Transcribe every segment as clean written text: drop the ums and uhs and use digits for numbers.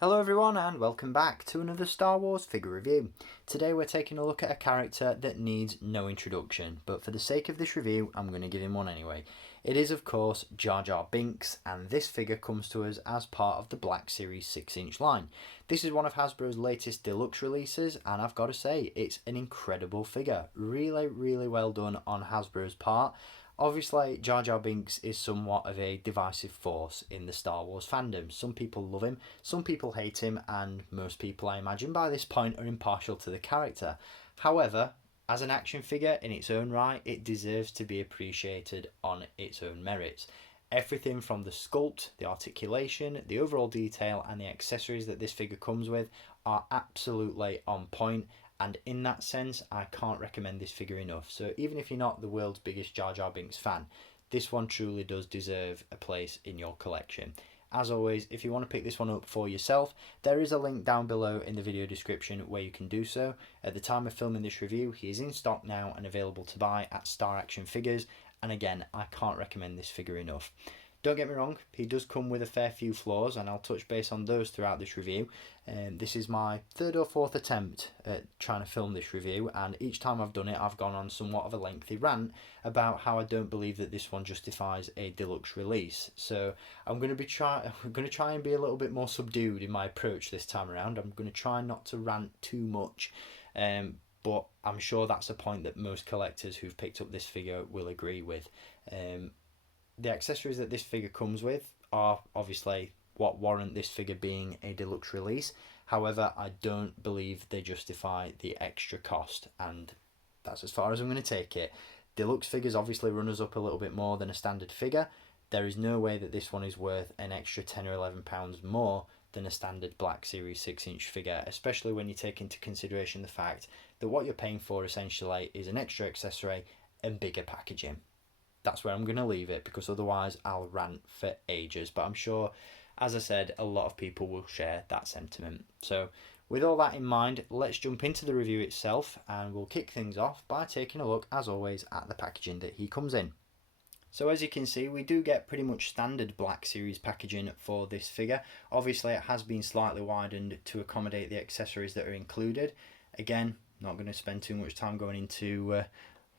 Hello everyone and welcome back to another Star Wars figure review. Today we're taking a look at a character that needs no introduction, but for the sake of this review I'm going to give him one anyway. It is of course Jar Binks, and this figure comes to us as part of the Black Series 6-inch line. This is one of Hasbro's latest deluxe releases, and I've got to say it's an incredible figure. Really well done on Hasbro's part. Obviously, Jar Binks is somewhat of a divisive force in the Star Wars fandom. Some people love him, some people hate him, and most people, I imagine, by this point are impartial to the character. However, as an action figure in its own right, it deserves to be appreciated on its own merits. Everything from the sculpt, the articulation, the overall detail, and the accessories that this figure comes with are absolutely on point, and in that sense I can't recommend this figure enough. So even if you're not the world's biggest Jar Binks fan, this one truly does deserve a place in your collection. As always, if you want to pick this one up for yourself, there is a link down below in the video description where you can do so. At the time of filming this review, he is in stock now and available to buy at Star Action Figures, and again, I can't recommend this figure enough. Don't get me wrong, he does come with a fair few flaws, and I'll touch base on those throughout this review. This is my third or fourth attempt at trying to film this review, and each time I've done it I've gone on somewhat of a lengthy rant about how I don't believe that this one justifies a deluxe release. So I'm going to try and be a little bit more subdued in my approach this time around. I'm going to try not to rant too much, but I'm sure that's a point that most collectors who've picked up this figure will agree with. The accessories that this figure comes with are obviously what warrant this figure being a deluxe release. However, I don't believe they justify the extra cost, and that's as far as I'm going to take it. Deluxe figures obviously run us up a little bit more than a standard figure. There is no way that this one is worth an extra £10 or £11 more than a standard Black Series 6-inch figure, especially when you take into consideration the fact that what you're paying for essentially is an extra accessory and bigger packaging. That's where I'm going to leave it, because otherwise I'll rant for ages. But I'm sure, as I said, a lot of people will share that sentiment. So with all that in mind, let's jump into the review itself, and we'll kick things off by taking a look, as always, at the packaging that he comes in. So as you can see, we do get pretty much standard Black Series packaging for this figure. Obviously it has been slightly widened to accommodate the accessories that are included. Again, not going to spend too much time going into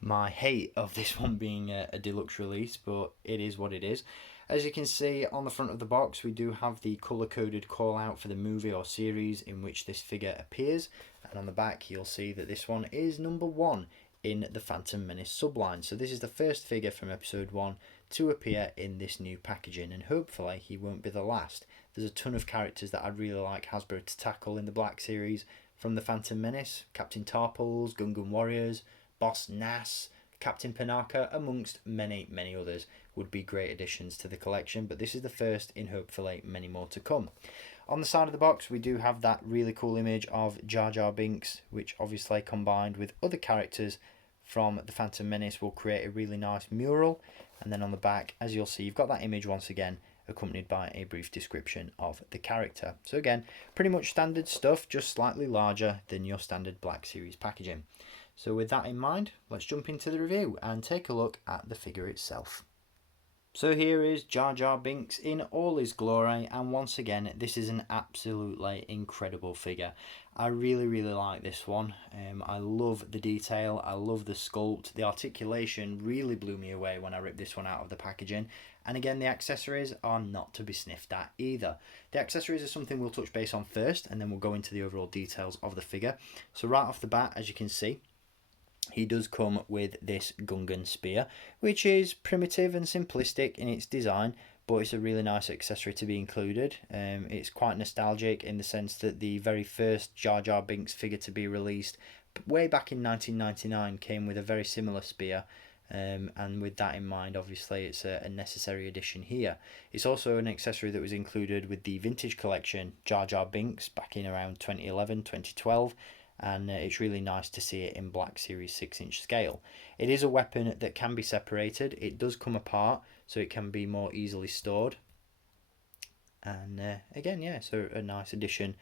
my hate of this one being a deluxe release, but it is what it is. As you can see on the front of the box, we do have the colour coded call out for the movie or series in which this figure appears, and on the back you'll see that this one is number 1 in the Phantom Menace subline. So this is the first figure from episode 1 to appear in this new packaging, and hopefully he won't be the last. There's a ton of characters that I'd really like Hasbro to tackle in the Black Series from the Phantom Menace: Captain Tarpals, Gungan Warriors, Boss Nass, Captain Panaka, amongst many others, would be great additions to the collection, but this is the first in hopefully many more to come. On the side of the box we do have that really cool image of Jar Binks, which obviously combined with other characters from the Phantom Menace will create a really nice mural. And then on the back, as you'll see, you've got that image once again accompanied by a brief description of the character. So again, pretty much standard stuff, just slightly larger than your standard Black Series packaging. So with that in mind, let's jump into the review and take a look at the figure itself. So here is Jar Binks in all his glory, and once again this is an absolutely incredible figure. I really like this one. I love the detail, I love the sculpt, the articulation really blew me away when I ripped this one out of the packaging, and again the accessories are not to be sniffed at either. The accessories are something we'll touch base on first, and then we'll go into the overall details of the figure. So right off the bat, as you can see, he does come with this Gungan spear, which is primitive and simplistic in its design, but it's a really nice accessory to be included. It's quite nostalgic in the sense that the very first Jar Binks figure to be released way back in 1999 came with a very similar spear, and with that in mind obviously it's a necessary addition here. It's also an accessory that was included with the vintage collection Jar Binks back in around 2011, 2012, and it's really nice to see it in Black Series 6-inch scale. It is a weapon that can be separated. It does come apart, so it can be more easily stored. And again, yeah, so a nice addition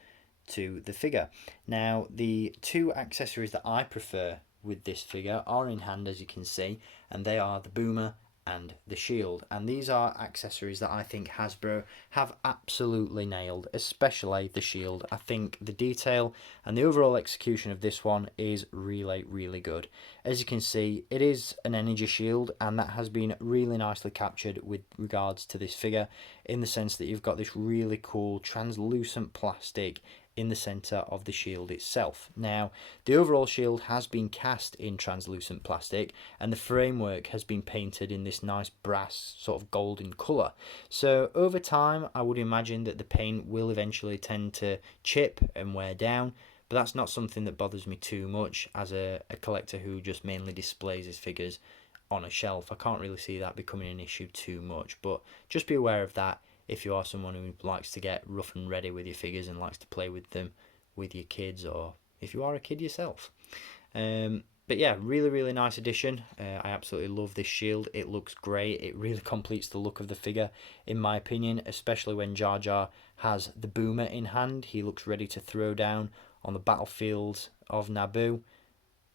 to the figure. Now, the two accessories that I prefer with this figure are in hand, as you can see, and they are the boomer and the shield. And these are accessories that I think Hasbro have absolutely nailed, especially the shield. I think the detail and the overall execution of this one is really, really good. As you can see, it is an energy shield, and that has been really nicely captured with regards to this figure, in the sense that you've got this really cool translucent plastic in the centre of the shield itself. Now, the overall shield has been cast in translucent plastic, and the framework has been painted in this nice brass sort of golden colour. So over time, I would imagine that the paint will eventually tend to chip and wear down, but that's not something that bothers me too much as a collector who just mainly displays his figures on a shelf. I can't really see that becoming an issue too much, but just be aware of that if you are someone who likes to get rough and ready with your figures and likes to play with them with your kids, or if you are a kid yourself. But yeah, really, really nice addition. I absolutely love this shield. It looks great. It really completes the look of the figure, in my opinion, especially when Jar Jar has the boomer in hand. He looks ready to throw down on the battlefields of Naboo.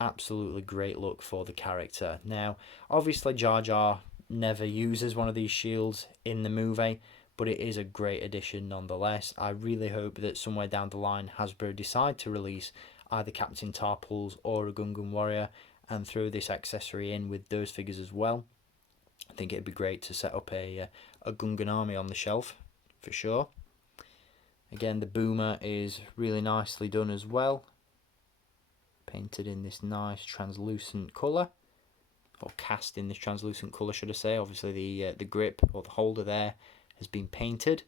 Absolutely great look for the character. Now, obviously Jar Jar never uses one of these shields in the movie, but it is a great addition nonetheless. I really hope that somewhere down the line Hasbro decide to release either Captain Tarpals or a Gungan warrior and throw this accessory in with those figures as well. I think it'd be great to set up a Gungan army on the shelf for sure. Again, the boomer is really nicely done as well, painted in this nice translucent colour, or cast in this translucent colour should I say. Obviously the grip or the holder there has been painted,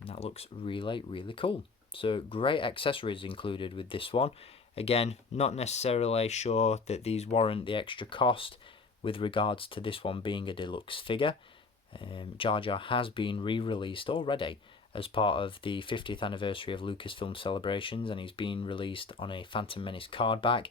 and that looks really, really cool. So great accessories included with this one. Again, not necessarily sure that these warrant the extra cost with regards to this one being a deluxe figure. Jar Jar has been re-released already as part of the 50th anniversary of Lucasfilm celebrations, and he's been released on a Phantom Menace card back.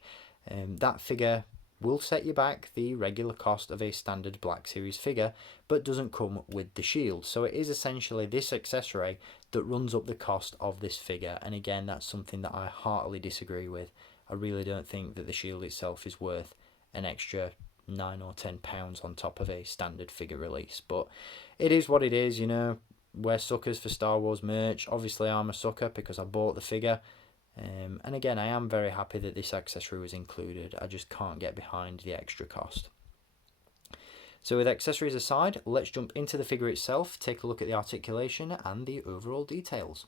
That figure will set you back the regular cost of a standard Black Series figure, but doesn't come with the shield. So it is essentially this accessory that runs up the cost of this figure, and again, that's something that I heartily disagree with. I really don't think that the shield itself is worth an extra £9 or £10 on top of a standard figure release, but it is what it is, you know. We're suckers for Star Wars merch. Obviously I'm a sucker because I bought the figure. And again, I am very happy that this accessory was included. I just can't get behind the extra cost. So with accessories aside, let's jump into the figure itself, take a look at the articulation and the overall details.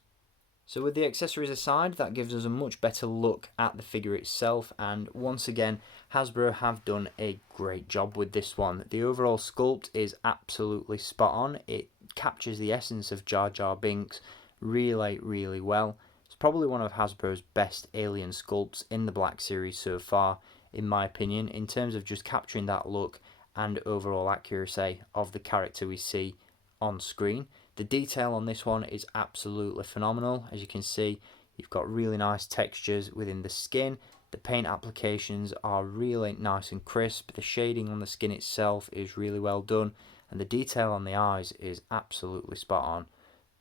So with the accessories aside, that gives us a much better look at the figure itself, and once again, Hasbro have done a great job with this one. The overall sculpt is absolutely spot on. It captures the essence of Jar Jar Binks really, really well. It's probably one of Hasbro's best alien sculpts in the Black Series so far, in my opinion, in terms of just capturing that look and overall accuracy of the character we see on screen. The detail on this one is absolutely phenomenal. As you can see, you've got really nice textures within the skin. The paint applications are really nice and crisp. The shading on the skin itself is really well done, and the detail on the eyes is absolutely spot on.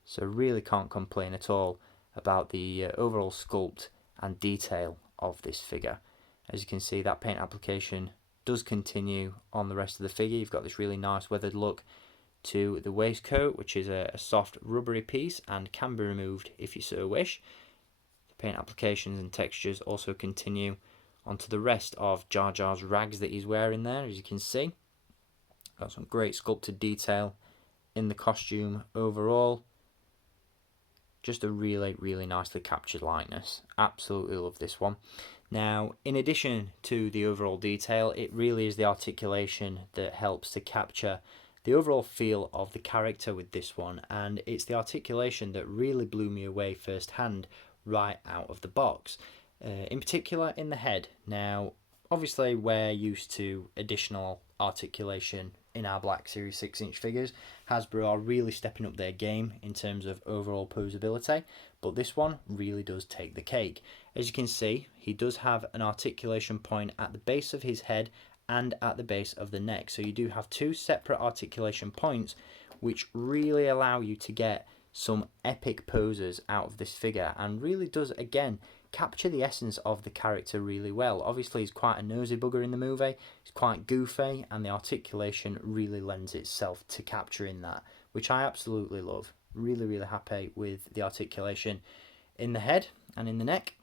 So really can't complain at all about the overall sculpt and detail of this figure. As you can see, that paint application does continue on the rest of the figure. You've got this really nice weathered look to the waistcoat, which is a soft rubbery piece and can be removed if you so wish. The paint applications and textures also continue onto the rest of Jar Jar's rags that he's wearing there, as you can see. Got some great sculpted detail in the costume overall. Just a really, really nicely captured likeness. Absolutely love this one. Now, in addition to the overall detail, it really is the articulation that helps to capture the overall feel of the character with this one, and it's the articulation that really blew me away firsthand right out of the box. In particular in the head. Now, obviously we're used to additional articulation in our Black Series 6-inch figures. Hasbro are really stepping up their game in terms of overall posability, but this one really does take the cake. As you can see, he does have an articulation point at the base of his head and at the base of the neck. So you do have two separate articulation points which really allow you to get some epic poses out of this figure, and really does, again, capture the essence of the character really well. Obviously, he's quite a nosy bugger in the movie, he's quite goofy, and the articulation really lends itself to capturing that, which I absolutely love. Really, really happy with the articulation in the head and in the neck.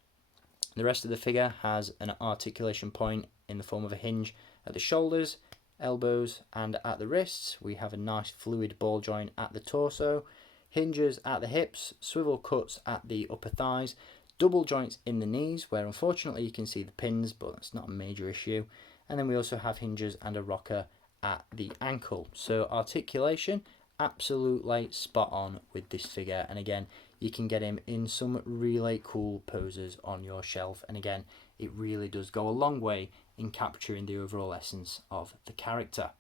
The rest of the figure has an articulation point in the form of a hinge at the shoulders, elbows, and at the wrists. We have a nice fluid ball joint at the torso, hinges at the hips, swivel cuts at the upper thighs, double joints in the knees, where unfortunately you can see the pins, but that's not a major issue. And then we also have hinges and a rocker at the ankle. So articulation, absolutely spot on with this figure. And again, you can get him in some really cool poses on your shelf. And again, it really does go a long way in capturing the overall essence of the character.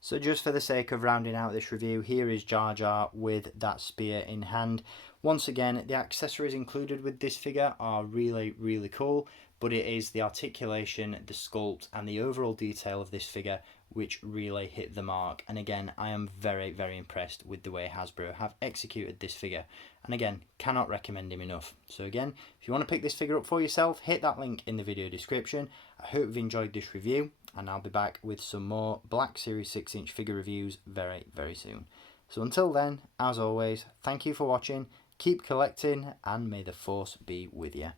So just for the sake of rounding out this review, here is Jar Jar with that spear in hand. Once again, the accessories included with this figure are really, really cool, but it is the articulation, the sculpt, and the overall detail of this figure which really hit the mark. And again, I am very, very impressed with the way Hasbro have executed this figure. And again, cannot recommend him enough. So again, if you want to pick this figure up for yourself, hit that link in the video description. I hope you've enjoyed this review, and I'll be back with some more Black Series 6-inch figure reviews very, very soon. So until then, as always, thank you for watching, keep collecting, and may the Force be with you.